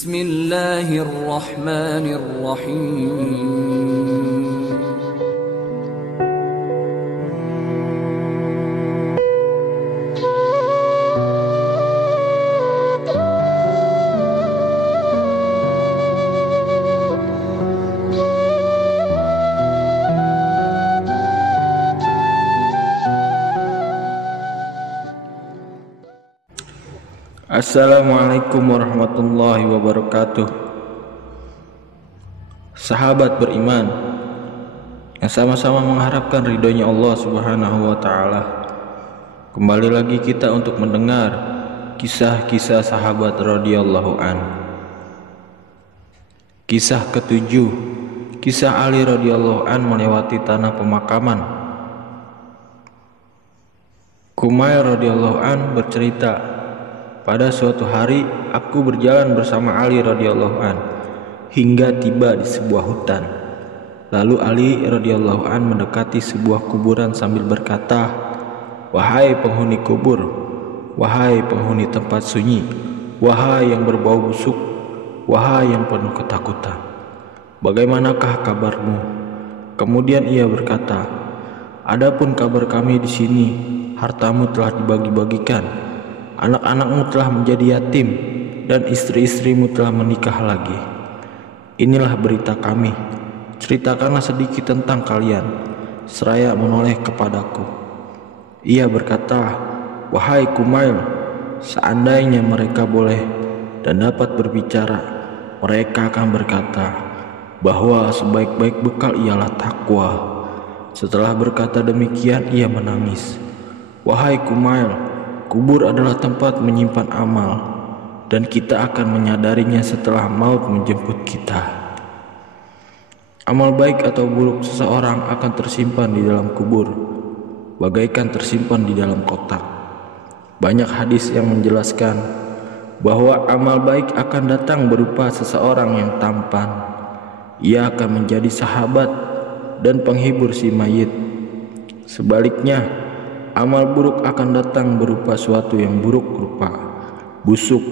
Bismillahirrahmanirrahim. Assalamualaikum warahmatullahi wabarakatuh. Sahabat beriman yang sama-sama mengharapkan ridhonya Allah Subhanahu wa ta'ala, kembali lagi kita untuk mendengar kisah-kisah sahabat radhiyallahu an. Kisah ketujuh, kisah Ali radhiyallahu an melewati tanah pemakaman. Kumail radhiyallahu an bercerita, pada suatu hari aku berjalan bersama Ali radhiyallahu an hingga tiba di sebuah hutan. Lalu Ali radhiyallahu an mendekati sebuah kuburan sambil berkata, "Wahai penghuni kubur, wahai penghuni tempat sunyi, wahai yang berbau busuk, wahai yang penuh ketakutan, bagaimanakah kabarmu?" Kemudian ia berkata, "Adapun kabar kami di sini, hartamu telah dibagi-bagikan, anak-anakmu telah menjadi yatim, dan istri-istrimu telah menikah lagi. Inilah berita kami, ceritakanlah sedikit tentang kalian." Seraya menoleh kepadaku, ia berkata, "Wahai Kumail, seandainya mereka boleh dan dapat berbicara, mereka akan berkata bahwa sebaik-baik bekal ialah takwa." Setelah berkata demikian, ia menangis. "Wahai Kumail, kubur adalah tempat menyimpan amal, dan kita akan menyadarinya setelah maut menjemput kita. Amal baik atau buruk seseorang akan tersimpan di dalam kubur, bagaikan tersimpan di dalam kotak." Banyak hadis yang menjelaskan bahwa amal baik akan datang berupa seseorang yang tampan. Ia akan menjadi sahabat dan penghibur si mayit. Sebaliknya, amal buruk akan datang berupa suatu yang buruk rupa, busuk,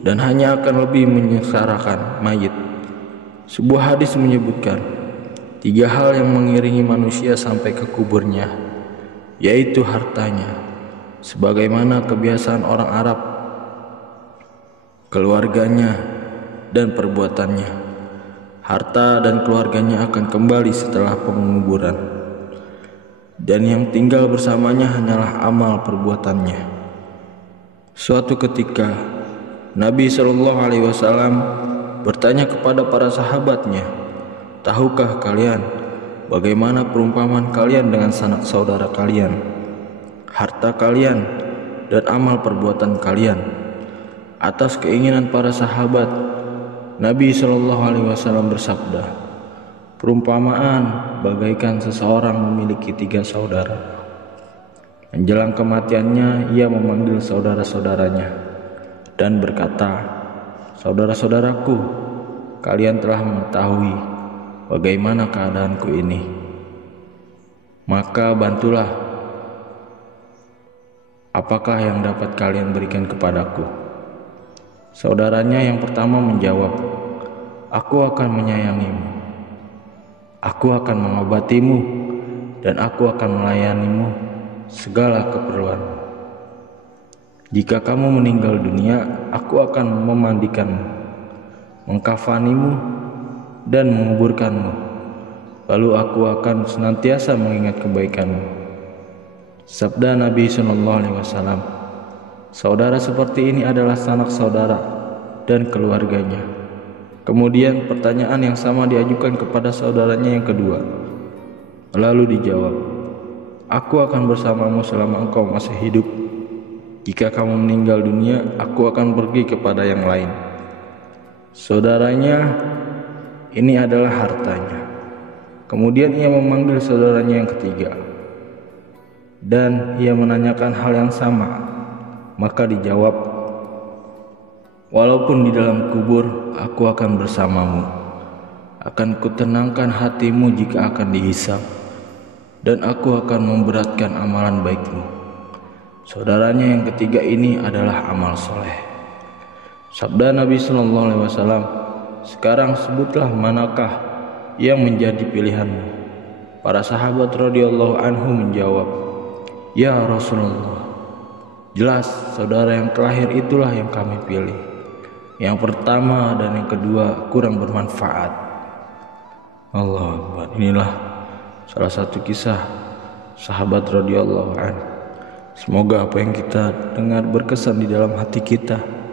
dan hanya akan lebih menyengsarakan mayit. Sebuah hadis menyebutkan 3 hal yang mengiringi manusia sampai ke kuburnya, yaitu hartanya, sebagaimana kebiasaan orang Arab, keluarganya, dan perbuatannya. Harta dan keluarganya akan kembali setelah penguburan, dan yang tinggal bersamanya hanyalah amal perbuatannya. Suatu ketika Nabi SAW bertanya kepada para sahabatnya, "Tahukah kalian bagaimana perumpamaan kalian dengan sanak saudara kalian, harta kalian, dan amal perbuatan kalian?" Atas keinginan para sahabat, Nabi SAW bersabda, "Perumpamaan bagaikan seseorang memiliki 3 saudara. Menjelang kematiannya, ia memanggil saudara-saudaranya dan berkata, 'Saudara-saudaraku, kalian telah mengetahui bagaimana keadaanku ini. Maka bantulah. Apakah yang dapat kalian berikan kepadaku?' Saudaranya yang pertama menjawab, 'Aku akan menyayangimu. Aku akan mengobatimu, dan aku akan melayanimu segala keperluanmu. Jika kamu meninggal dunia, aku akan memandikanmu, mengkafanimu, dan menguburkanmu. Lalu aku akan senantiasa mengingat kebaikanmu.'" Sabda Nabi SAW, saudara seperti ini adalah sanak saudara dan keluarganya. Kemudian pertanyaan yang sama diajukan kepada saudaranya yang kedua. Lalu dijawab, "Aku akan bersamamu selama engkau masih hidup. Jika kamu meninggal dunia, aku akan pergi kepada yang lain." Saudaranya ini adalah hartanya. Kemudian ia memanggil saudaranya yang ketiga, dan ia menanyakan hal yang sama. Maka dijawab, "Walaupun di dalam kubur, aku akan bersamamu. Akan kutenangkan hatimu jika akan dihisab, dan aku akan memberatkan amalan baikmu." Saudaranya yang ketiga ini adalah amal soleh. Sabda Nabi Shallallahu Alaihi Wasallam, sekarang sebutlah manakah yang menjadi pilihanmu. Para sahabat radhiyallahu anhu menjawab, ya Rasulullah, jelas saudara yang terakhir itulah yang kami pilih. Yang pertama dan yang kedua kurang bermanfaat. Allahu Akbar. Inilah salah satu kisah sahabat radhiyallahu anhu. Semoga apa yang kita dengar berkesan di dalam hati kita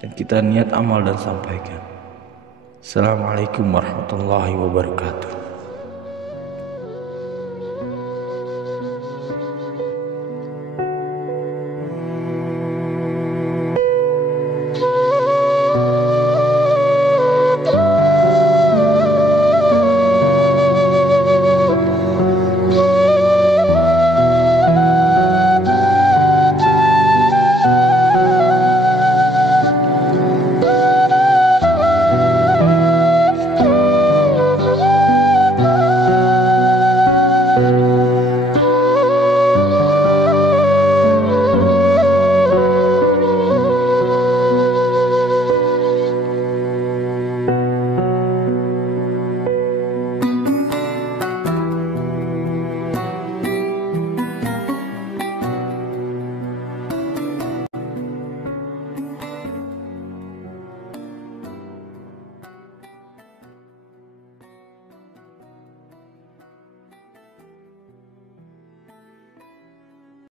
dan kita niat amal dan sampaikan. Assalamualaikum warahmatullahi wabarakatuh.